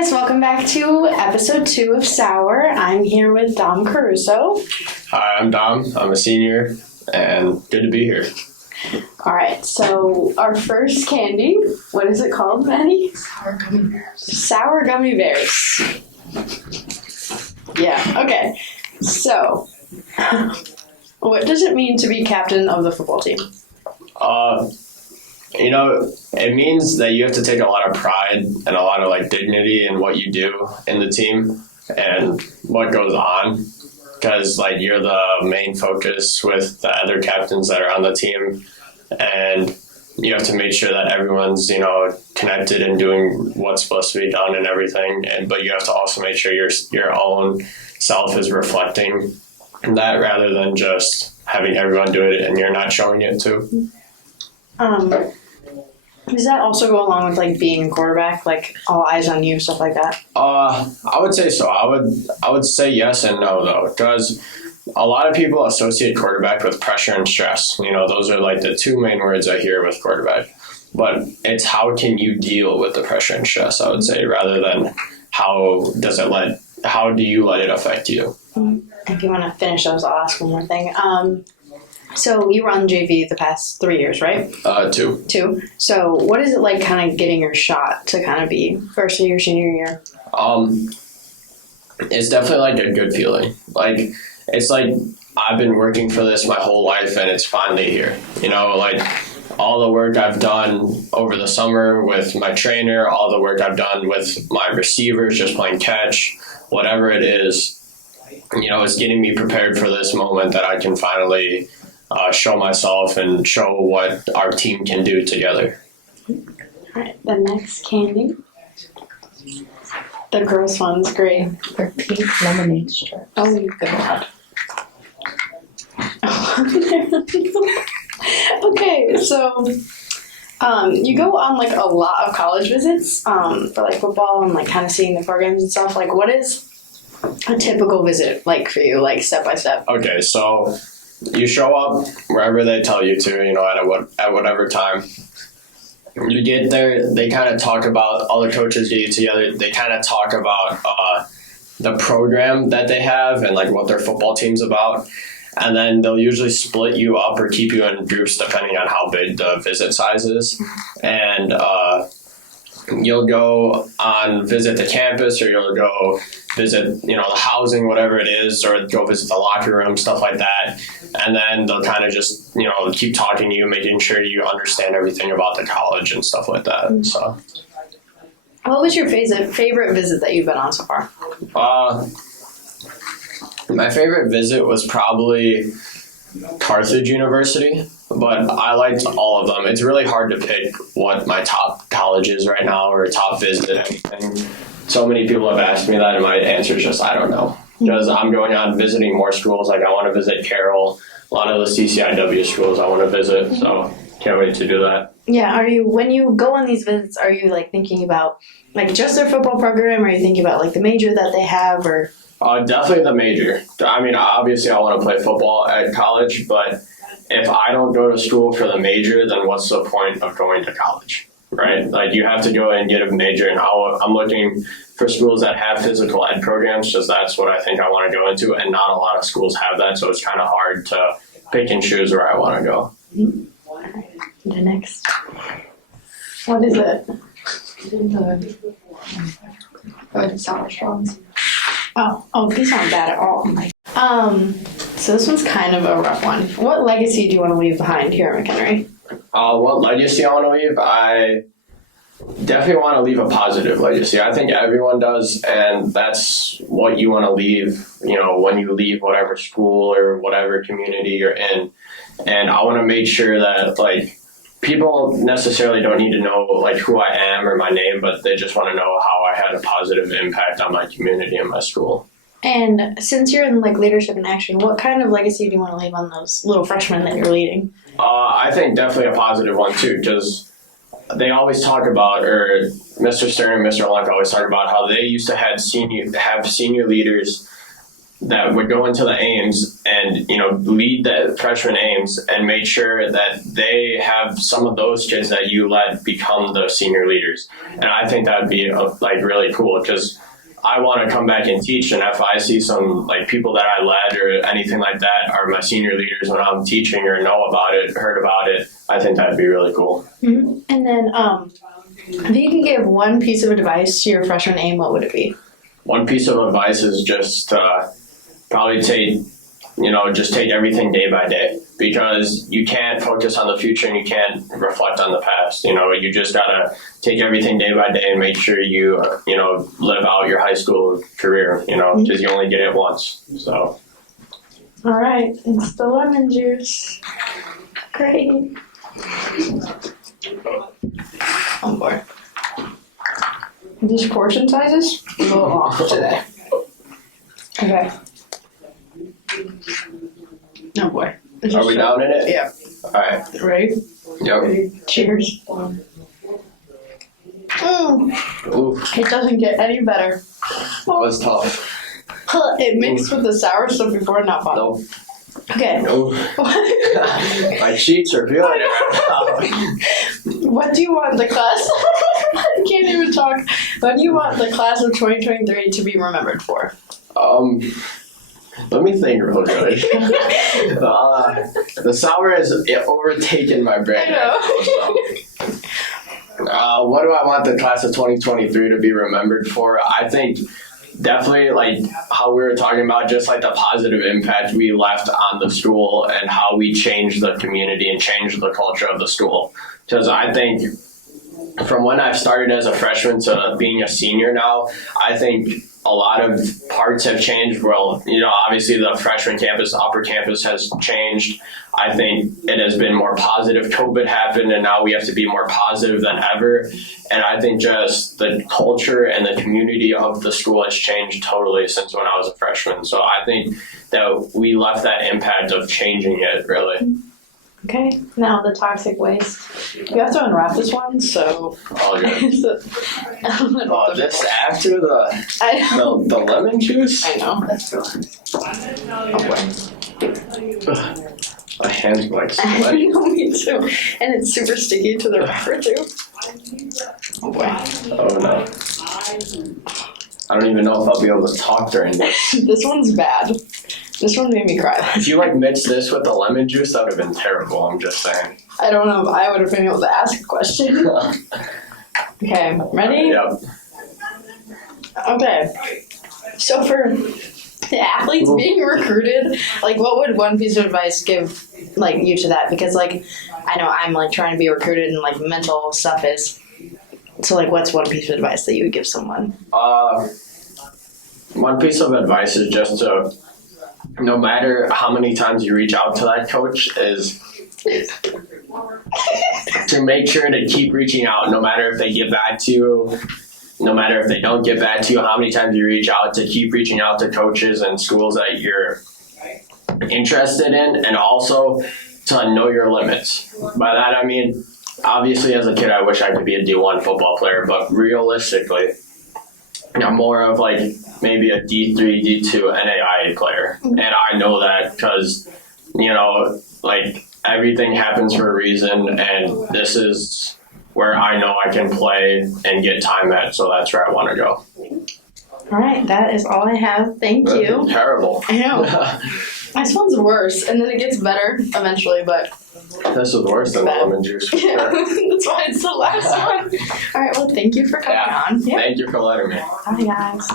guys, welcome back to episode 2 of Sour. I'm here with Dom CARUSO. Hi, I'm Dom. I'm a senior, and good to be here. All right, so our first candy, what is it called, Maddie? Sour gummy bears. Sour gummy bears. Yeah, okay. So, what does it mean to be captain of the football team? It means that you have to take a lot of pride and a lot of dignity in what you do in the team and what goes on, because you're the main focus with the other captains that are on the team, and you have to make sure that everyone's connected and doing what's supposed to be done and everything. But you have to also make sure your own self is reflecting that rather than just having everyone do it and you're not showing it too. Does that also go along with being a quarterback, all eyes on you, stuff like that? I would say so. I would say yes and no though, because a lot of people associate quarterback with pressure and stress. Those are the two main words I hear with quarterback. But it's how can you deal with the pressure and stress, I would say, rather than how do you let it affect you? If you want to finish those, I'll ask one more thing. So you run JV the past 3 years, right? 2. 2. So what is it like kind of getting your shot to kind of be first year, senior year? It's definitely a good feeling. It's I've been working for this my whole life and it's finally here. All the work I've done over the summer with my trainer, all the work I've done with my receivers, just playing catch, whatever it is, it's getting me prepared for this moment that I can finally show myself and show what our team can do together. All right, the next candy. The gross one's great. They're pink lemonade strips. Oh, God. Okay, so you go on a lot of college visits for football and kind of seeing the programs and stuff. What is a typical visit for you, step by step? Okay, so you show up wherever they tell you to, at whatever time. You get there, they kind of talk about, all the coaches get you together, they kind of talk about the program that they have and what their football team's about. And then they'll usually split you up or keep you in groups depending on how big the visit size is. And you'll go on visit the campus, or you'll go visit, the housing, whatever it is, or go visit the locker room, stuff like that. And then they'll kind of just, keep talking to you, making sure you understand everything about the college and stuff like that. Mm-hmm. So, what was your favorite visit that you've been on so far? My favorite visit was probably Carthage University, but I liked all of them. It's really hard to pick what my top college is right now or top visit anything. So many people have asked me that, and my answer is just I don't know. Because I'm going on visiting more schools. I want to visit Carroll, a lot of the CCIW schools I want to visit, so can't wait to do that. Yeah, when you go on these visits, are you thinking about just their football program, or are you thinking about the major that they have, or? Definitely the major. I mean, obviously I want to play football at college, but if I don't go to school for the major, then what's the point of going to college, right? You have to go and get a major, and I'm looking for schools that have physical ed programs, because that's what I think I want to go into, and not a lot of schools have that, so it's kind of hard to pick and choose where I want to go. The next. What is it? The sour straws. Oh, these aren't bad at all. So this one's kind of a rough one. What legacy do you want to leave behind here at McHenry? What legacy I want to leave? I definitely want to leave a positive legacy. I think everyone does, and that's what you want to leave, when you leave whatever school or whatever community you're in. And I want to make sure that, people necessarily don't need to know who I am or my name, but they just want to know how I had a positive impact on my community and my school. And since you're in leadership and action, what kind of legacy do you want to leave on those little freshmen that you're leading? I think definitely a positive one too, because they always talk about, or Mr. Stern and Mr. Lunk always talk about how they used to have senior leaders that would go into the Ames and, you know, lead the freshman Ames and make sure that they have some of those kids that you let become the senior leaders. And I think that would be like really cool, because I want to come back and teach, and if I see some like people that I led or anything like that are my senior leaders when I'm teaching or know about it, heard about it, I think that'd be really cool. Mm-hmm. And then if you could give one piece of advice to your freshman aim, what would it be? One piece of advice is just probably just take everything day by day, because you can't focus on the future and you can't reflect on the past. You know, you just gotta take everything day by day and make sure you live out your high school career, because you only get it once. So. All right, it's the lemon juice. Great. Oh boy. These portion sizes a little off today. Okay. Oh boy. Are we down in it? Yeah. All right. Ready? Yep. Cheers. Ooh, It doesn't get any better. that was tough. It mixed with the sour stuff before, not fun. Nope. Okay. Nope. My cheeks are feeling it right now. What do you want the class? I can't even talk. What do you want the class of 2023 to be remembered for? Let me think real good. The sour has overtaken my brain. I know. What do I want the class of 2023 to be remembered for? I think definitely like how we were talking about, just like the positive impact we left on the school and how we changed the community and changed the culture of the school. Because I think from when I've started as a freshman to being a senior now, I think a lot of parts have changed. Well, obviously the freshman campus, upper campus has changed. I think it has been more positive. COVID happened, and now we have to be more positive than ever. And I think just the culture and the community of the school has changed totally since when I was a freshman. So I think that we left that impact of changing it, really. Okay, now the toxic waste. You have to unwrap this one, so. All good. Oh, just after I know. the lemon juice? I know. Ugh. My hands are like I sweaty. know, me too. And it's super sticky to the wrapper too. Oh boy. Oh no. I don't even know if I'll be able to talk during this. This one's bad. This one made me cry. If you mixed this with the lemon juice, that would have been terrible, I'm just saying. I don't know if I would have been able to ask a question. Okay, ready? Yep. Okay. So for the athletes being recruited, what would one piece of advice give you to that? Because I know I'm trying to be recruited and mental stuff is. So what's one piece of advice that you would give someone? One piece of advice is just to, no matter how many times you reach out to that coach, is to make sure to keep reaching out, no matter if they get back to you, no matter if they don't get back to you, how many times you reach out, to keep reaching out to coaches and schools that you're interested in, and also to know your limits. By that I mean, obviously as a kid I wish I could be a D1 football player, but realistically, I'm more of maybe a D3, D2 NAIA player. And I know that because, everything happens for a reason, and this is where I know I can play and get time at, so that's where I want to go. All right, that is all I have. Thank you. Terrible. I know. This one's worse, and then it gets better eventually, but. This is worse than the lemon juice. For Yeah, sure. that's why it's the last one. All right, well, thank you for coming on. Yeah. Thank you for letting me. Bye, guys.